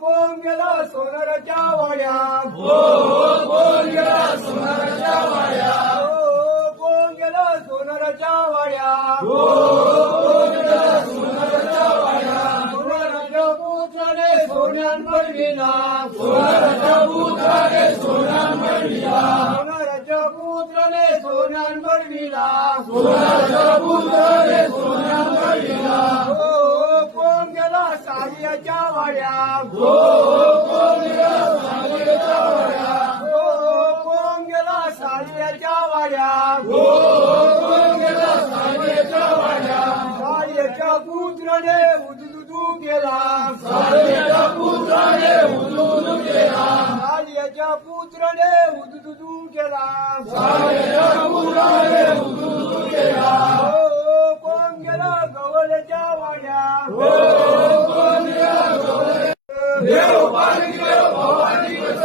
कोण गेला सोनाराच्या वाड्यात कोण गेला सोनाराच्या वाड्यात कोण गेला सोनाराच्या वाड्यात कोण गेला सोनाराच्या वाड्यात सोनाराच्या पुत्राने सोन्यान बनविला सोनाराच्या पुत्राने सोन्यान बनविला सोनाराच्या पुत्राने सोन्यान बनविला सोनाराच्या पुत्राने सोन्यान बनविला कोण गेला साडियाच्या वाड्यात कोण गेला सोनाराच्या वाड्यात कोण गेला साडियाच्या वाड्यात कोण गेला सोनाराच्या वाड्यात साडियाच्या पुत्राने उदुदू केला साडियाच्या पुत्राने उदून केला साडियाच्या पुत्राने उदुदू केला साडियाच्या पुत्राने उदून केला कोण गेला गवल्याच्या वाड्यात कोण गेला देव पालकी देव भवानी बस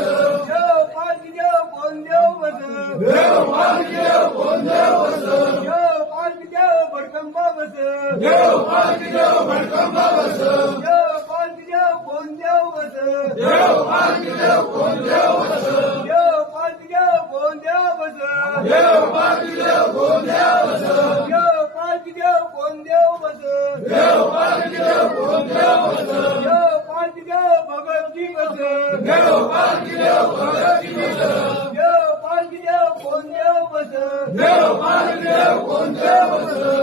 देव पालकी देव कोण देव बस देव पालकी देव कोण देव बस देव पालकी देव भडकंबा बस देव पालकी देव भडकंबा बस देव पालकी देव कोण देव बस देव पालकी देव कोण देव बस देव पालकी देव कोण देव बस देव पालकी देव कोण देव बस देव पालकी देव कोण देव बस देव पालकी देव कोण देव बस देव पालकी देव भगवती बस देव पालकी देव भगती बस देव पालकी देव कोण देव बस देव पालकी देव कोण देव बस